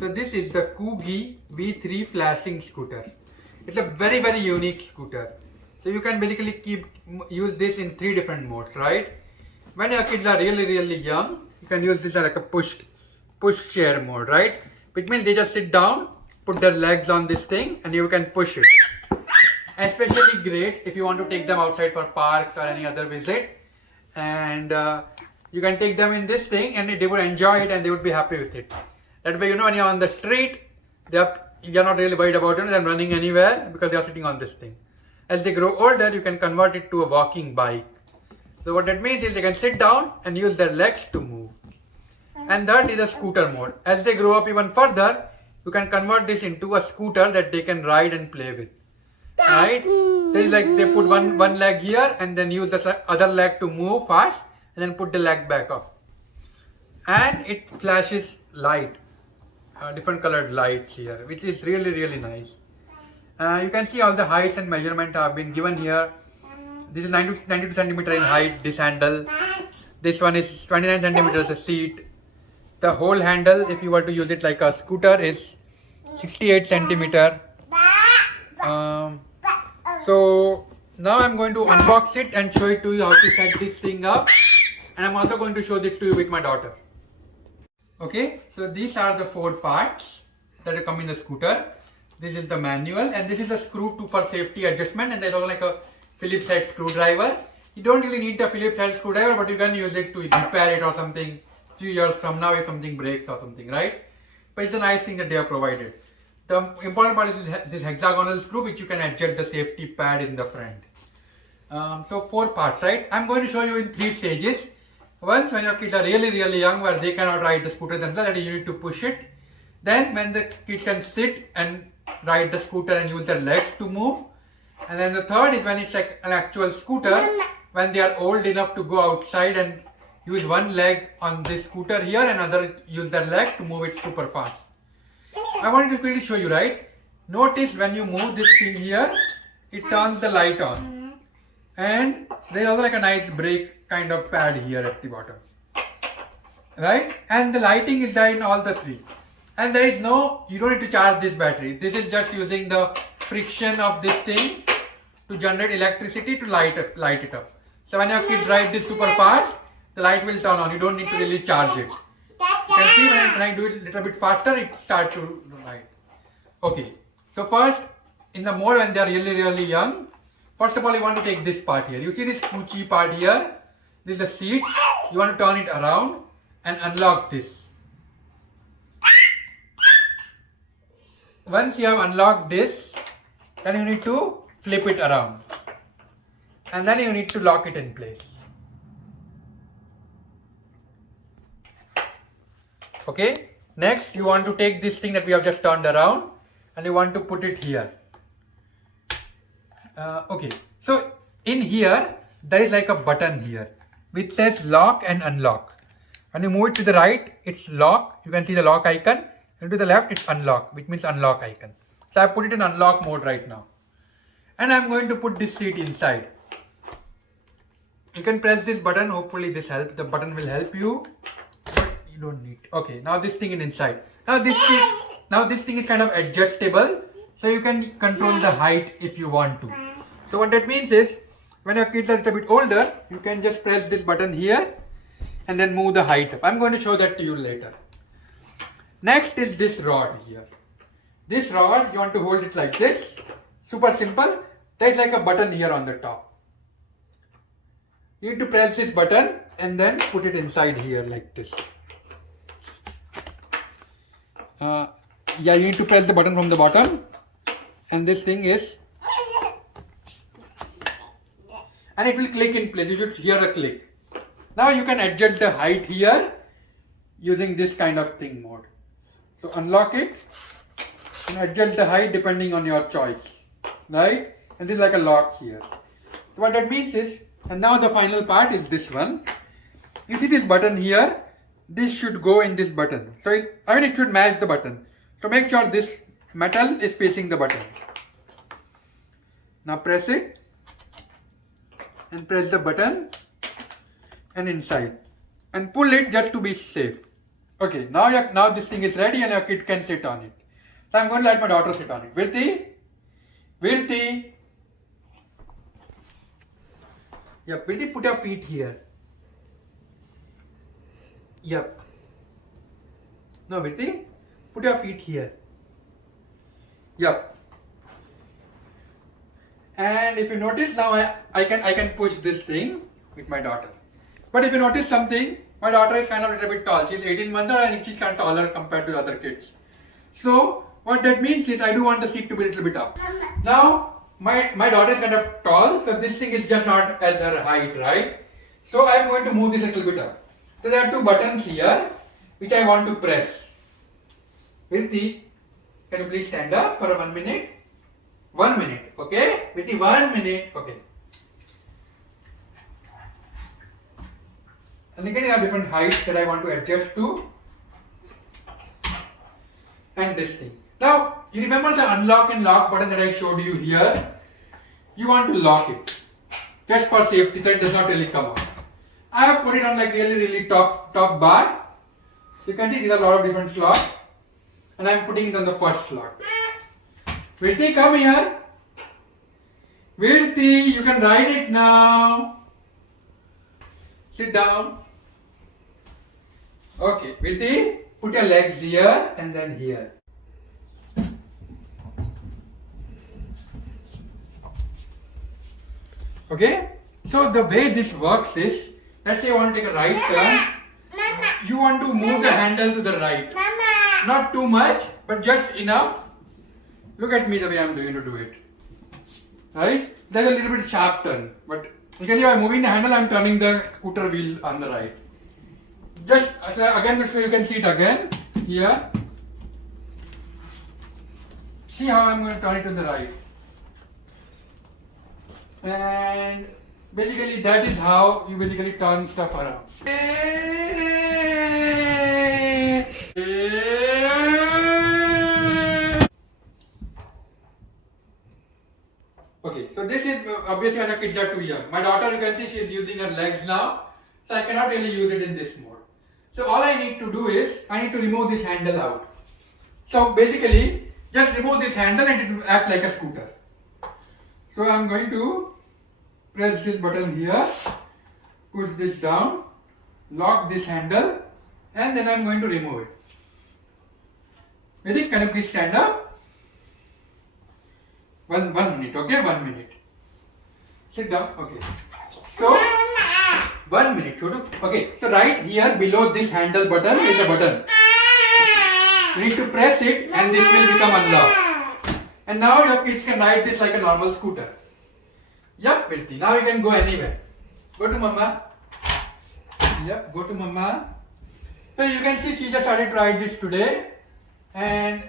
So this is the Kugi V3 flashing scooter. It's a very unique scooter. So you can basically use this in 3 different modes, right? When your kids are really young, you can use this as like a push chair mode, right? Which means they just sit down, put their legs on this thing, and you can push it. Especially great if you want to take them outside for parks or any other visit, and you can take them in this thing and they would enjoy it and they would be happy with it. That way, when you're on the street, you're not really worried about them running anywhere because they are sitting on this thing. As they grow older, you can convert it to a walking bike. So what that means is they can sit down and use their legs to move. And that is a scooter mode. As they grow up even further, you can convert this into a scooter that they can ride and play with. Right? This is like they put one leg here and then use the other leg to move fast and then put the leg back up. And it flashes light, different colored lights here, which is really nice. You can see all the heights and measurement have been given here. This is 92 centimeter in height, this handle. This one is 29 centimeters a seat. The whole handle, if you were to use it like a scooter, is 68 centimeter. So now I'm going to unbox it and show it to you how to set this thing up. And I'm also going to show this to you with my daughter. Okay, so these are the 4 parts that come in the scooter. This is the manual and this is a screw for safety adjustment, and there's also like a Phillips head screwdriver. You don't really need the Phillips head screwdriver, but you can use it to repair it or something few years from now if something breaks or something, right? But it's a nice thing that they have provided. The important part is this hexagonal screw which you can adjust the safety pad in the front. So 4 parts, right? I'm going to show you in 3 stages. Once when your kids are really young, where they cannot ride the scooter themselves, that you need to push it. Then when the kid can sit and ride the scooter and use their legs to move. And then the third is when it's like an actual scooter, when they are old enough to go outside and use one leg on this scooter here and other use their leg to move it super fast. I wanted to quickly show you, right? Notice when you move this thing here, it turns the light on. And there is also like a nice brake kind of pad here at the bottom. Right? And the lighting is there in all the 3. And there is you don't need to charge this battery. This is just using the friction of this thing to generate electricity to light it up. So when your kids ride this super fast, the light will turn on. You don't need to really charge it. You can see when I do it a little bit faster, it starts to light. Okay. So first, in the mode when they are really young, first of all you want to take this part here. You see this poochie part here? This is the seat. You want to turn it around and unlock this. Once you have unlocked this, then you need to flip it around. And then you need to lock it in place. Okay, next you want to take this thing that we have just turned around and you want to put it here. Okay, so in here there is like a button here which says lock and unlock. When you move it to the right, it's lock. You can see the lock icon. And to the left, it's unlock, which means unlock icon. So I put it in unlock mode right now. And I'm going to put this seat inside. You can press this button. Hopefully this helps. The button will help you. But you don't need. Okay, now this thing is inside. Now this thing is kind of adjustable. So you can control the height if you want to. So what that means is, when your kids are a little bit older, you can just press this button here and then move the height up. I'm going to show that to you later. Next is this rod here. This rod, you want to hold it like this. Super simple. There is like a button here on the top. You need to press this button and then put it inside here like this. You need to press the button from the bottom. And this thing is... And it will click in place. You should hear a click. Now you can adjust the height here using this kind of thing mode. So unlock it and adjust the height depending on your choice, right? And this is like a lock here. So what that means is, and now the final part is this one. You see this button here? This should go in this button. So it should match the button. So make sure this metal is facing the button. Now press it and press the button and inside and pull it just to be safe. Okay, now this thing is ready and your kid can sit on it. So I'm going to let my daughter sit on it. Virti. Yep, Virti, put your feet here. Yep. No, Virti, put your feet here. Yep. And if you notice now, I can push this thing with my daughter. But if you notice something, my daughter is kind of a little bit tall. She's 18 months old and she's kind of taller compared to other kids. So what that means is I do want the seat to be a little bit up. Now my daughter is kind of tall, so this thing is just not as her height, right? So I'm going to move this a little bit up. So there are two buttons here which I want to press. Virti, can you please stand up for 1 minute? 1 minute, okay? Virti, 1 minute, okay. And again, you have different heights that I want to adjust to. And this thing. Now, you remember the unlock and lock button that I showed you here? You want to lock it. Just for safety, so it does not really come out. I have put it on like really top bar. You can see these are a lot of different slots. And I am putting it on the first slot. Virti, come here. Virti, you can ride it now. Sit down. Okay, Virti, put your legs here and then here. Okay, so the way this works is, let's say you want to take a right turn. You want to move the handle to the right. Not too much, but just enough. Look at me the way I'm going to do it. Right? There's a little bit sharp turn, but because by moving the handle, I'm turning the scooter wheel on the right. Just again, so you can see it again here. See how I'm going to turn it to the right. And basically that is how you basically turn stuff around. Okay, so this is obviously when the kids are too young. My daughter, you can see she is using her legs now, so I cannot really use it in this mode. So all I need to do is, I need to remove this handle out. So basically, just remove this handle and it will act like a scooter. So I'm going to press this button here, push this down, lock this handle, and then I'm going to remove it. Virti, can you please stand up? One minute, okay? 1 minute. Sit down, okay. So, 1 minute, Chotu. Okay, so right here below this handle button is a button. You need to press it and this will become unlocked. And now your kids can ride this like a normal scooter. Yep, Virti. Now you can go anywhere. Go to mama. Yep, go to mama. So you can see she just started to ride this today, and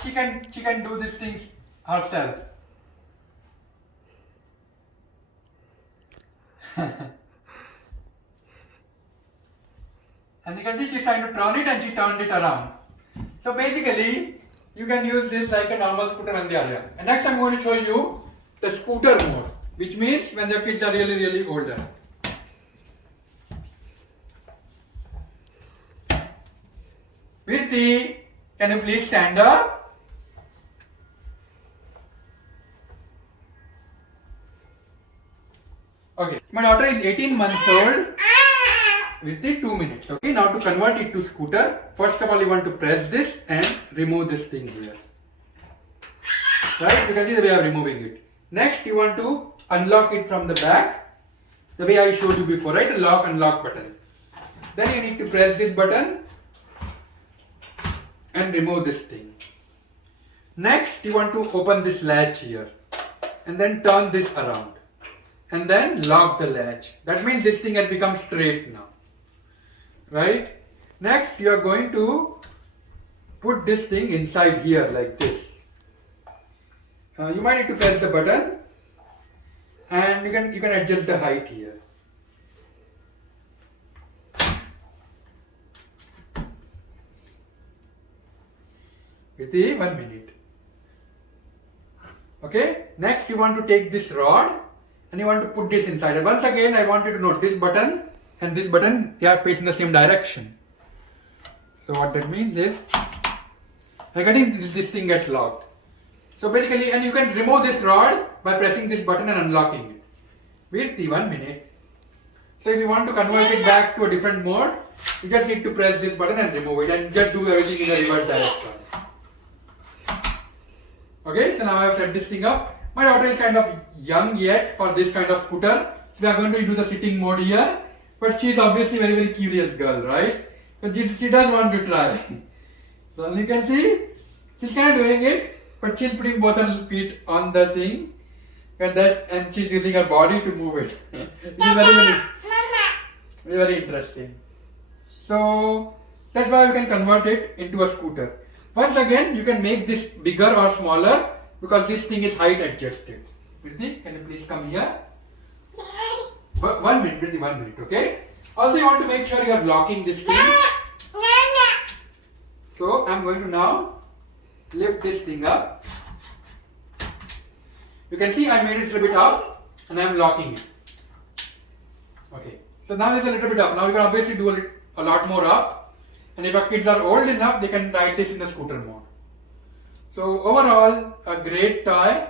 she can do these things herself. And you can see she's trying to turn it and she turned it around. So basically, you can use this like a normal scooter on the area. And next I'm going to show you the scooter mode, which means when the kids are really older. Virti, can you please stand up? Okay, my daughter is 18 months old. Virti, 2 minutes. Okay, now to convert it to scooter, first of all you want to press this and remove this thing here. Right, you can see the way I'm removing it. Next you want to unlock it from the back, the way I showed you before, right? Lock, unlock button. Then you need to press this button and remove this thing. Next you want to open this latch here and then turn this around and then lock the latch. That means this thing has become straight now, right? Next you are going to put this thing inside here like this. You might need to press the button and you can adjust the height here. Virti, 1 minute. Okay, next you want to take this rod and you want to put this inside. And once again I want you to note this button and this button, they are facing the same direction. So what that means is, again this thing gets locked. So basically, and you can remove this rod by pressing this button and unlocking it. Wait 1 minute. So if you want to convert it back to a different mode, you just need to press this button and remove it and just do everything in the reverse direction. Okay, so now I have set this thing up. My daughter is kind of young yet for this kind of scooter. So we are going to do the sitting mode here. But she is obviously very, very curious girl, right? But she does want to try. So you can see, she's kind of doing it. But she's putting both her feet on the thing. And she's using her body to move it. Which is very interesting. So that's why you can convert it into a scooter. Once again, you can make this bigger or smaller because this thing is height adjusted. Priti, can you please come here? 1 minute, Priti, 1 minute, okay? Also, you want to make sure you are locking this thing. So I'm going to now lift this thing up. You can see I made it a little bit up and I'm locking it. Okay, so now it's a little bit up. Now you can obviously do a lot more up. And if our kids are old enough, they can ride this in the scooter mode. So overall, a great toy.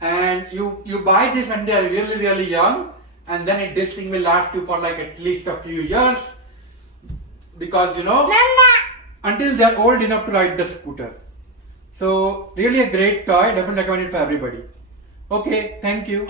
And you buy this when they are really, really young. And then this thing will last you for like at least a few years. Because until they are old enough to ride the scooter. So really a great toy. Definitely recommend it for everybody. Okay, thank you.